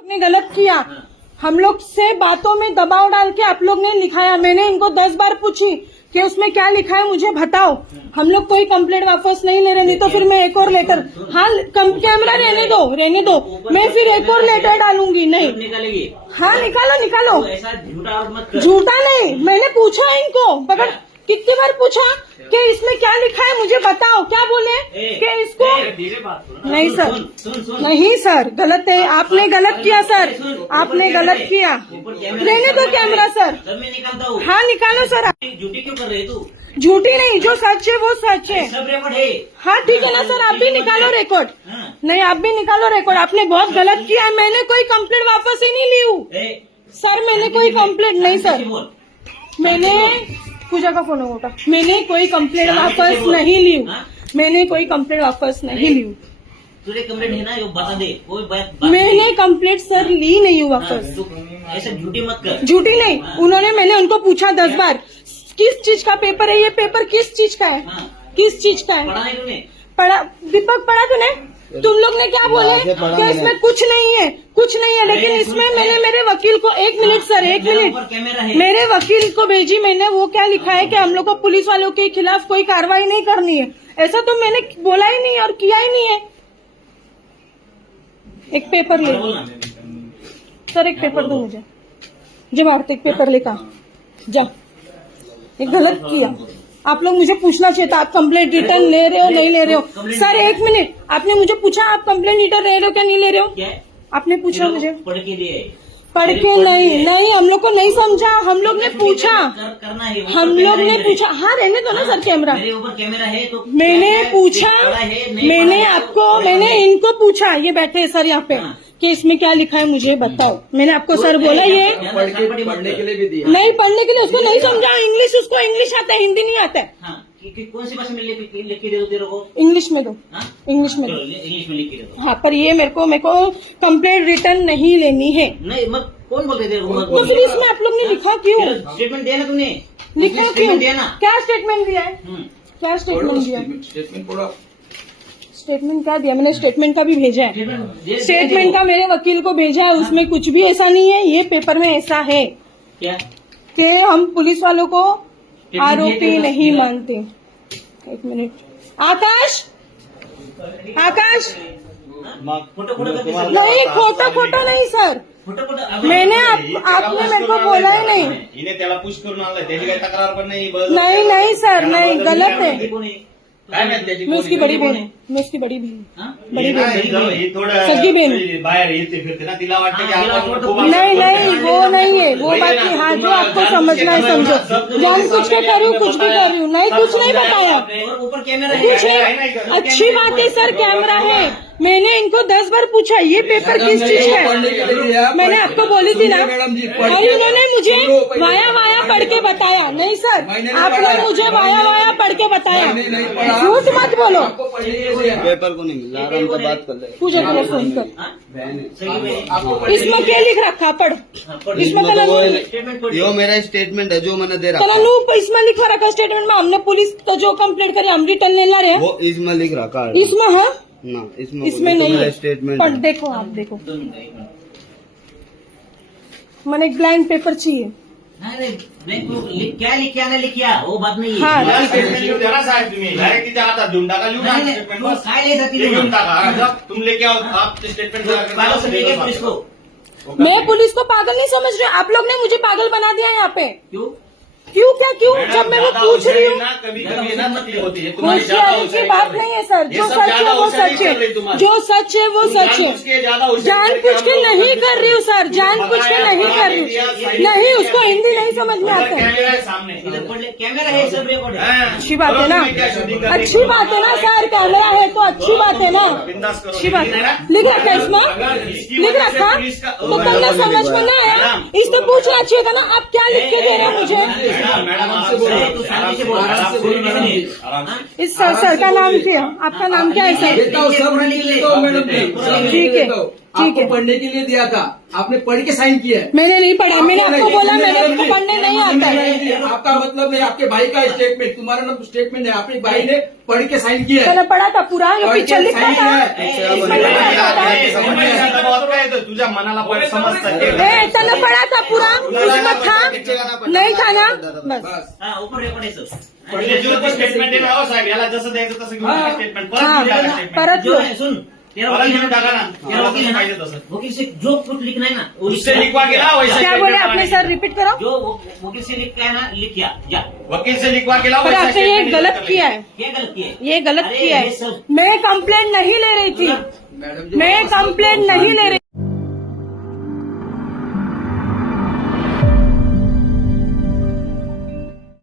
लोग ने गलत किया। हम लोग से बातों में दबाव डाल के आप लोग ने लिखाया। मैंने इनको 10 बार पूछी कि उसमें क्या लिखा है मुझे बताओ। हम लोग कोई कंप्लेंट वापस नहीं ले रहे, नहीं तो फिर मैं एक और लेटर, हाँ कैमरा रहने दो, मैं फिर एक और लेटर डालूंगी। नहीं निकालेगी? हाँ निकालो। ऐसा झूठा और मत कर। झूठा नहीं, मैंने पूछा इनको पकड़, कितनी बार पूछा कि इसमें क्या लिखा है मुझे बताओ। क्या बोले कि इसको नहीं सर, नहीं सर गलत है, आपने गलत किया सर, आपने गलत किया। रहने दो कैमरा सर। मैं निकालता हूँ। हाँ निकालो सर। झूठी क्यों कर रहे तू? झूठी नहीं, जो सच है वो सच है। सब रिकॉर्ड है। हाँ ठीक है ना सर, आप भी निकालो रिकॉर्ड। नहीं आप भी निकालो रिकॉर्ड। आपने बहुत गलत किया है। मैंने कोई कंप्लेंट वापस ही नहीं ली हूँ सर। मैंने कोई कंप्लेंट नहीं सर, मैंने पूजा का फोन उठा, मैंने कोई कंप्लेंट वापस नहीं ली हूँ। मैंने कोई कंप्लेंट वापस नहीं ली हूँ। तुझे कंप्लेंट है ना, ये बता दे। कोई बात मैंने कंप्लेंट सर ली नहीं हूँ वापस। ऐसे झूठी मत कर। झूठी नहीं, मैंने उनको पूछा 10 बार किस चीज का पेपर है, ये पेपर किस चीज का है, किस चीज का है। पढ़ा नहीं तूने? पढ़ा दीपक, पढ़ा तूने? तुम लोग ने क्या बोले कि इसमें कुछ नहीं है, कुछ नहीं है, लेकिन इसमें मैंने मेरे वकील को 1 मिनट सर, 1 मिनट, मेरे वकील को भेजी मैंने। वो क्या लिखा है कि हम लोग को पुलिस वालों के खिलाफ कोई कार्रवाई नहीं करनी है। ऐसा तो मैंने बोला ही नहीं और किया ही नहीं है। एक पेपर ले सर, एक पेपर दो मुझे। जब आरती एक पेपर लेकर जा, ये गलत किया। आप लोग मुझे पूछना चाहिए था, आप कंप्लेंट रिटर्न ले रहे हो नहीं ले रहे हो। सर 1 मिनट, आपने मुझे पूछा आप कंप्लेंट रिटर्न ले रहे हो क्या नहीं ले रहे हो? आपने पूछा मुझे? पढ़ के लिए? पढ़ के नहीं, हम लोग को नहीं समझा। हम लोग ने पूछा, करना है। हम लोग ने पूछा। हाँ रहने दो ना सर कैमरा। मेरे ऊपर कैमरा है तो मैंने पूछा, मैंने इनको पूछा, ये बैठे सर यहाँ पे, कि इसमें क्या लिखा है मुझे बताओ। मैंने आपको सर बोला ये पढ़ने के लिए भी दिया। नहीं, पढ़ने के लिए उसको नहीं समझा। इंग्लिश उसको इंग्लिश आता है, हिंदी नहीं आता है। कौन सी भाषा में लिख के दे दो तेरे को? इंग्लिश में दो, इंग्लिश में दो। इंग्लिश में लिख के दे दो। हाँ पर ये मेरे को कंप्लेंट रिटर्न नहीं लेनी है। नहीं मत, कौन बोलते तेरे को? तो फिर इसमें आप लोग ने लिखा क्यों? स्टेटमेंट दिया ना तूने? लिखा क्यों? क्या स्टेटमेंट दिया है? क्या स्टेटमेंट दिया? स्टेटमेंट क्या दिया मैंने? स्टेटमेंट का भी भेजा है, स्टेटमेंट का मेरे वकील को भेजा है। उसमें कुछ भी ऐसा नहीं है। ये पेपर में ऐसा है क्या कि हम पुलिस वालों को आरोपी नहीं मानते। 1 मिनट, आकाश नहीं, खोटा नहीं सर। मैंने आपने मेरे को बोला ही नहीं। त्याला पुश करून आणलं, त्याची काही तक्रार पण नाही। नहीं सर, नहीं गलत है। मैं उसकी बड़ी बहन, सगी बहन। बाहेर येते फिरते ना, तिला वाटतं की नहीं वो नहीं है, वो बात नहीं। हाँ जो आपको समझना है समझो। जान कुछ के कर रही हूँ, कुछ भी कर रही हूँ। नहीं कुछ नहीं बताया, ऊपर कैमरा कुछ नहीं। अच्छी बात है सर, कैमरा है। मैंने इनको 10 बार पूछा ये पेपर किस चीज का है। मैंने आपको बोली थी ना, और इन्होंने मुझे वाया पढ़ के बताया। नहीं सर, आपने मुझे वाया पढ़ के बताया। झूठ मत बोलो। पेपर को नहीं मिला, आराम से बात कर ले। पूजा को फोन कर, इसमें क्या लिख रखा पढ़। इसमें यो मेरा स्टेटमेंट है जो मैंने दे रहा है। इसमें लिखा रखा स्टेटमेंट में, हमने पुलिस को जो कंप्लेंट करी हम रिटर्न ले ला रहे हैं। वो इसमें लिख रखा है। इसमें है ना, इसमें नहीं है स्टेटमेंट। पर देखो, आप देखो, मैंने एक ब्लैंक पेपर चाहिए। क्या लिखिया वो बात नहीं है। हाँ साहेब तुम्ही डायरेक्ट तिच्या हातात देऊन टाका, लिहून काय लिहायचं घेऊन टाका, तुम लेके आओ आप स्टेटमेंट। पुलिस को मैं पुलिस को पागल नहीं समझ रही। आप लोग ने मुझे पागल बना दिया यहाँ पे। क्यों जब मैं वो पूछ रही हूँ। कभी होती है होशियारी की बात नहीं है सर। जो सच है वो सच है, जो सच है वो सच है। जानबूझ के नहीं कर रही हूँ सर, जानबूझ के नहीं कर रही हूँ। नहीं, उसको हिंदी नहीं समझ में आता है। कैमरा है, सब रिकॉर्ड है। अच्छी बात है ना, अच्छी बात है ना सर। कैमरा है तो अच्छी बात है ना, अच्छी बात है। लिख रखा इसमें, लिख रखा तो करना समझ में ना आया। इस तो पूछना चाहिए था ना, आप क्या लिख के दे रहे हो मुझे? इस सर का नाम क्या? आपका नाम क्या है सर? सब ठीक है। ठीक आपको है। पढ़ने के लिए दिया था, आपने पढ़ के साइन किया है। मैंने नहीं पढ़ा, मैंने आपको बोला मेरे को पढ़ने नहीं आता है। आपका मतलब नहीं, आपके भाई का स्टेटमेंट, तुम्हारा नाम स्टेटमेंट है, आपके भाई ने पढ़ के साइन किया है। मैंने पढ़ा था पूरा, ये पढ़ पीछे के लिखा साइन था। किया इसमें लिखा था। तुझ्या मनाला पण समजतं ए, त्याला पढ़ा था पूरा, उसमें था नहीं था ना बस। बस हा ऊपर रेकॉर्ड आहे सर स्टेटमेंट आहे ना साहेब, याला जसं द्यायचं तसं घेऊन हा. स्टेटमेंट हाँ, परत घेऊन टाका परत जो लो। है सुन तेरा परत वकील घेऊन टाका ना, तेरा मला वकील है पाहिजे ना तसं. वकील से जो कुछ लिखना है ना वो उससे लिखवा के लाओ, वैसे क्या बोले आपने सर, रिपीट करो। जो वकील से लिख के है ना लिख किया जा वकील से लिखवा के लाओ, पर वैसा आपने ये statement गलत कर किया लेंगे. है, क्या गलत किया है ये गलत अरे किया ये है। सब मैं कंप्लेंट नहीं ले रही थी, मैडम जी, मैं कंप्लेंट नहीं ले रही